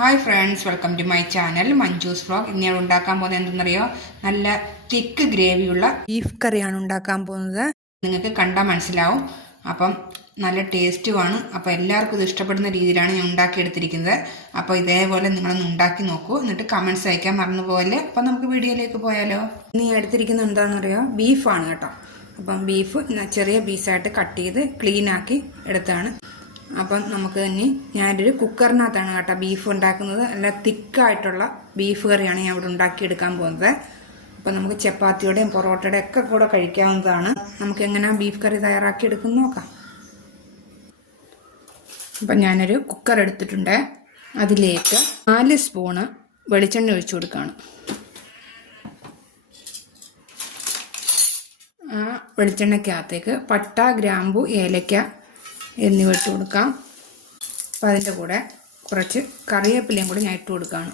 Hi friends, welcome to my channel Manju's vlog. ഇന്ന് ഞാൻ ഉണ്ടാക്കാൻ പോകുന്നത് എന്തെന്നറിയോ? നല്ല തിക്ക് ഗ്രേവിയുള്ള ബീഫ് കറിയാണ് ഉണ്ടാക്കാൻ പോകുന്നത്. നിങ്ങൾക്ക് കണ്ടാൽ മനസ്സിലാവും. അപ്പം നല്ല ടേസ്റ്റുമാണ്. അപ്പോൾ എല്ലാവർക്കും ഇത് ഇഷ്ടപ്പെടുന്ന രീതിയിലാണ് ഞാൻ ഉണ്ടാക്കിയെടുത്തിരിക്കുന്നത്. അപ്പോൾ ഇതേപോലെ നിങ്ങളൊന്ന് ഉണ്ടാക്കി നോക്കൂ, എന്നിട്ട് കമൻറ്റ്സ് അയക്കാൻ മറന്നുപോലെ. അപ്പം നമുക്ക് വീഡിയോയിലേക്ക് പോയാലോ. ഇനി എടുത്തിരിക്കുന്നത് എന്താണെന്നറിയോ? ബീഫാണ് കേട്ടോ. അപ്പം ബീഫ് ചെറിയ പീസായിട്ട് കട്ട് ചെയ്ത് ക്ലീനാക്കി എടുത്താണ്. അപ്പം നമുക്ക് തന്നെ ഞാനൊരു കുക്കറിനകത്താണ് കേട്ടോ ബീഫ് ഉണ്ടാക്കുന്നത്. നല്ല തിക്കായിട്ടുള്ള ബീഫ് കറിയാണ് ഞാൻ ഇവിടെ ഉണ്ടാക്കിയെടുക്കാൻ പോകുന്നത്. അപ്പം നമുക്ക് ചപ്പാത്തിയുടെയും പൊറോട്ടയുടെയും ഒക്കെ കൂടെ കഴിക്കാവുന്നതാണ്. നമുക്ക് എങ്ങനെ ബീഫ് കറി തയ്യാറാക്കി എടുക്കും നോക്കാം. അപ്പം ഞാനൊരു കുക്കർ എടുത്തിട്ടുണ്ട്. അതിലേക്ക് 4 സ്പൂണ് വെളിച്ചെണ്ണ ഒഴിച്ചു കൊടുക്കുകയാണ്. ആ വെളിച്ചെണ്ണയ്ക്കകത്തേക്ക് പട്ട, ഗ്രാമ്പു, ഏലക്ക എന്നിവ ഇട്ട് കൊടുക്കാം. അപ്പം അതിൻ്റെ കൂടെ കുറച്ച് കറിവേപ്പിലയും കൂടി ഞാൻ ഇട്ട് കൊടുക്കുകയാണ്.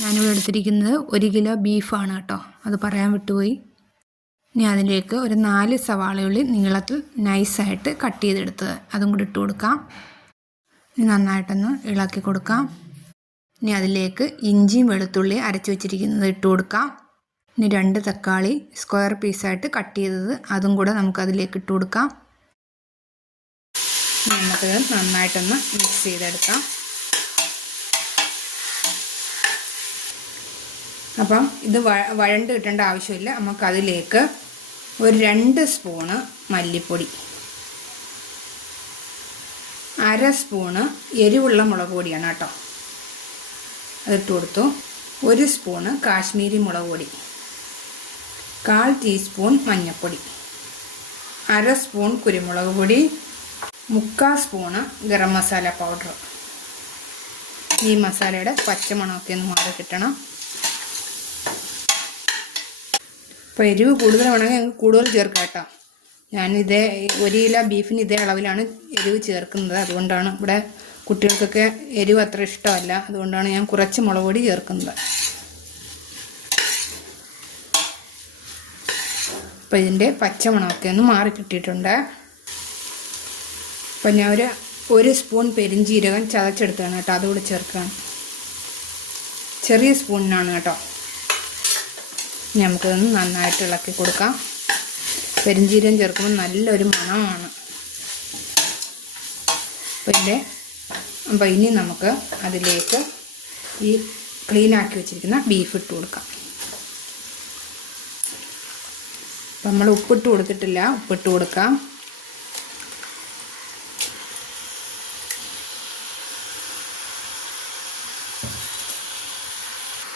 ഞാനിവിടെ എടുത്തിരിക്കുന്നത് 1 കിലോ ബീഫാണ് കേട്ടോ, അത് പറയാൻ വിട്ടുപോയി. ഇനി അതിലേക്ക് ഒരു 4 സവാളയുള്ളി നീളത്തിൽ നൈസായിട്ട് കട്ട് ചെയ്തെടുത്തത് അതും കൂടി ഇട്ട് കൊടുക്കാം. ഇനി നന്നായിട്ടൊന്ന് ഇളക്കി കൊടുക്കാം. ഇനി അതിലേക്ക് ഇഞ്ചിയും വെളുത്തുള്ളിയും അരച്ച് വെച്ചിരിക്കുന്നത് ഇട്ട് കൊടുക്കാം. ഇനി 2 തക്കാളി സ്ക്വയർ പീസായിട്ട് കട്ട് ചെയ്തത് അതും കൂടെ നമുക്കതിലേക്ക് ഇട്ട് കൊടുക്കാം. നമുക്കത് നന്നായിട്ടൊന്ന് മിക്സ് ചെയ്തെടുക്കാം. അപ്പം ഇത് വഴണ്ട് കിട്ടേണ്ട ആവശ്യമില്ല. നമുക്കതിലേക്ക് ഒരു 2 സ്പൂണ് മല്ലിപ്പൊടി, 1/2 സ്പൂണ് എരിവുള്ള മുളക് പൊടിയാണ് കേട്ടോ, അതിട്ട് കൊടുത്തു. 1 സ്പൂണ് കാശ്മീരി മുളക് പൊടി, 1/4 ടീസ്പൂൺ മഞ്ഞൾപ്പൊടി, 1/2 സ്പൂൺ കുരുമുളക് പൊടി, 3/4 സ്പൂണ് ഗരം മസാല പൗഡർ. ഈ മസാലയുടെ പച്ചമണമൊക്കെ ഒന്ന് മാറി കിട്ടണം. അപ്പോൾ എരിവ് കൂടുതൽ വേണമെങ്കിൽ ഞങ്ങൾക്ക് കൂടുതൽ ചേർക്കാം കേട്ടോ. ഞാനിതേ 1 കിലോ ബീഫിന് ഇതേ അളവിലാണ് എരിവ് ചേർക്കുന്നത്. അതുകൊണ്ടാണ് ഇവിടെ കുട്ടികൾക്കൊക്കെ എരിവ് അത്ര ഇഷ്ടമല്ല. അതുകൊണ്ടാണ് ഞാൻ കുറച്ച് മുളക് പൊടി ചേർക്കുന്നത്. അപ്പോൾ ഇതിൻ്റെ പച്ചമണമൊക്കെ ഒന്ന് മാറി കിട്ടിയിട്ടുണ്ട്. അപ്പം ഞാൻ ഒരു സ്പൂൺ പെരിഞ്ചീരകം ചതച്ചെടുത്താണ് കേട്ടോ, അതുകൂടെ ചേർക്കുകയാണ്. ചെറിയ സ്പൂണിനാണ് കേട്ടോ. നമുക്കതൊന്ന് നന്നായിട്ട് ഇളക്കി കൊടുക്കാം. പെരിഞ്ചീരകം ചേർക്കുമ്പോൾ നല്ലൊരു മണമാണ്. അപ്പോൾ ഇനി നമുക്ക് അതിലേക്ക് ഈ ക്ലീനാക്കി വെച്ചിരിക്കുന്ന ബീഫ് ഇട്ട് കൊടുക്കാം. നമ്മൾ ഉപ്പിട്ട് കൊടുത്തിട്ടില്ല, ഉപ്പിട്ട് കൊടുക്കാം.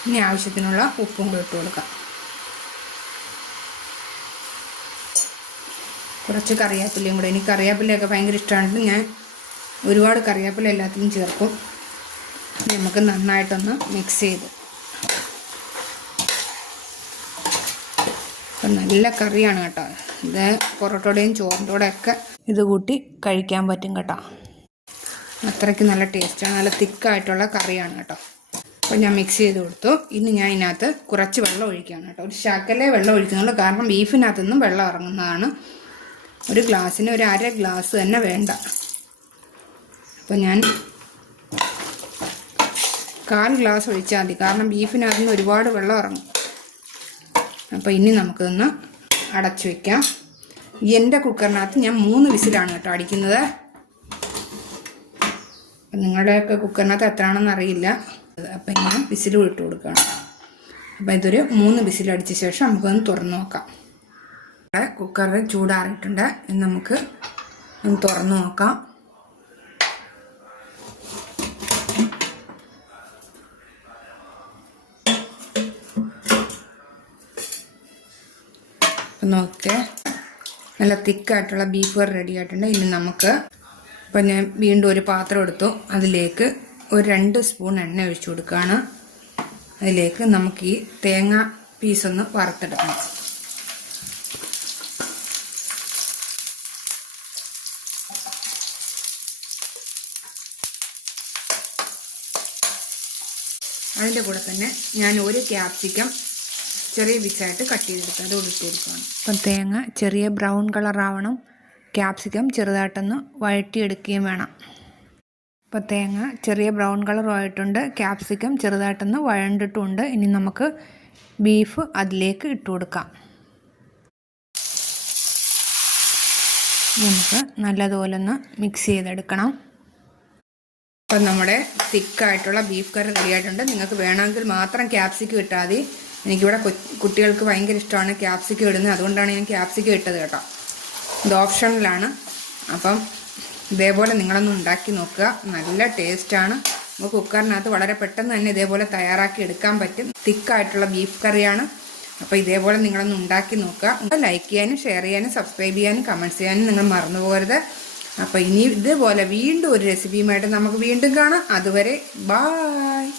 ഇനി ആവശ്യത്തിനുള്ള ഉപ്പും കൂടി ഇട്ട് കൊടുക്കാം. കുറച്ച് കറിവേപ്പിലയും കൂടെ. എനിക്ക് കറിവേപ്പിലയൊക്കെ ഭയങ്കര ഇഷ്ടമാണ്. ഞാൻ ഒരുപാട് കറിവേപ്പില എല്ലാത്തിനും ചേർക്കും. നമുക്ക് നന്നായിട്ടൊന്ന് മിക്സ് ചെയ്ത്. അപ്പം നല്ല കറിയാണ് കേട്ടോ. ഇത് പൊറോട്ടയുടെയും ചോറിൻ്റെയൊക്കെ ഇത് കൂട്ടി കഴിക്കാൻ പറ്റും കേട്ടോ. അത്രയ്ക്ക് നല്ല ടേസ്റ്റാണ്. നല്ല തിക്കായിട്ടുള്ള കറിയാണ് കേട്ടോ. അപ്പോൾ ഞാൻ മിക്സ് ചെയ്ത് കൊടുത്തു. ഇനി ഞാൻ ഇതിനകത്ത് കുറച്ച് വെള്ളം ഒഴിക്കുകയാണ് കേട്ടോ. ഒരു ശകലേ വെള്ളം ഒഴിക്കുന്നുള്ളൂ, കാരണം ബീഫിനകത്തുനിന്നും വെള്ളം ഇറങ്ങുന്നതാണ്. ഒരു ഗ്ലാസ്സിന് ഒരു 1/2 ഗ്ലാസ് തന്നെ വേണ്ട. അപ്പോൾ ഞാൻ 1/4 ഗ്ലാസ് ഒഴിച്ചാൽ മതി, കാരണം ബീഫിനകത്തുനിന്ന് ഒരുപാട് വെള്ളം ഇറങ്ങും. അപ്പോൾ ഇനി നമുക്കൊന്ന് അടച്ചു വയ്ക്കാം. എൻ്റെ കുക്കറിനകത്ത് ഞാൻ 3 വിസിലാണ് കേട്ടോ അടിക്കുന്നത്. നിങ്ങളുടെയൊക്കെ കുക്കറിനകത്ത് എത്രയാണെന്ന് അറിയില്ല. അപ്പം ഞാൻ വിസിൽ ഇട്ട് കൊടുക്കുകയാണ്. അപ്പോൾ ഇതൊരു 3 വിസിലടിച്ച ശേഷം നമുക്കൊന്ന് തുറന്ന് നോക്കാം. കുക്കറിൽ ചൂടാറിയിട്ടുണ്ട്. നമുക്ക് ഒന്ന് തുറന്ന് നോക്കാം. നോക്കിയ നല്ല തിക്കായിട്ടുള്ള ബീഫ് കറി റെഡി ആയിട്ടുണ്ട്. ഇനി നമുക്ക് ഇപ്പം ഞാൻ വീണ്ടും ഒരു പാത്രം എടുത്തു. അതിലേക്ക് ഒരു 2 സ്പൂൺ എണ്ണ ഒഴിച്ചു കൊടുക്കുകയാണ്. അതിലേക്ക് നമുക്ക് ഈ തേങ്ങ പീസൊന്ന് വറുത്തെടുക്കണം. അതിൻ്റെ കൂടെ തന്നെ ഞാൻ ഒരു ക്യാപ്സിക്കം ചെറിയ പീസായിട്ട് കട്ട് ചെയ്തെടുത്ത് അത് ഇട്ട് കൊടുക്കുകയാണ്. അപ്പം തേങ്ങ ചെറിയ ബ്രൗൺ കളറാവണം. ക്യാപ്സിക്കം ചെറുതായിട്ടൊന്ന് വഴറ്റിയെടുക്കുകയും വേണം. ഇപ്പോൾ തേങ്ങ ചെറിയ ബ്രൗൺ കളറുമായിട്ടുണ്ട്. ക്യാപ്സിക്കം ചെറുതായിട്ടൊന്ന് വഴണ്ടിട്ടുമുണ്ട്. ഇനി നമുക്ക് ബീഫ് അതിലേക്ക് ഇട്ട് കൊടുക്കാം. നമുക്ക് നല്ലതുപോലെ ഒന്ന് മിക്സ് ചെയ്തെടുക്കണം. അപ്പം നമ്മുടെ തിക്കായിട്ടുള്ള ബീഫ് കറി റെഡി ആയിട്ടുണ്ട്. നിങ്ങൾക്ക് വേണമെങ്കിൽ മാത്രം ക്യാപ്സിക്കം ഇട്ടാൽ മതി. എനിക്കിവിടെ കുട്ടികൾക്ക് ഭയങ്കര ഇഷ്ടമാണ് ക്യാപ്സിക്കം ഇടുന്നത്, അതുകൊണ്ടാണ് ഞാൻ ക്യാപ്സിക്കം ഇട്ടത് കേട്ടോ. ഇത് ഓപ്ഷണലാണ്. അപ്പം ഇതേപോലെ നിങ്ങളൊന്ന് ഉണ്ടാക്കി നോക്കുക. നല്ല ടേസ്റ്റാണ്. നമുക്ക് കുക്കറിനകത്ത് വളരെ പെട്ടെന്ന് തന്നെ ഇതേപോലെ തയ്യാറാക്കി എടുക്കാൻ പറ്റും. തിക്കായിട്ടുള്ള ബീഫ് കറിയാണ്. അപ്പോൾ ഇതേപോലെ നിങ്ങളൊന്ന് ഉണ്ടാക്കി നോക്കുക. ലൈക്ക് ചെയ്യാനും ഷെയർ ചെയ്യാനും സബ്സ്ക്രൈബ് ചെയ്യാനും കമൻറ്റ്സ് ചെയ്യാനും നിങ്ങൾ മറന്നു പോകരുത്. അപ്പോൾ ഇനി ഇതുപോലെ വീണ്ടും ഒരു റെസിപ്പിയുമായിട്ട് നമുക്ക് വീണ്ടും കാണാം. അതുവരെ ബായ്.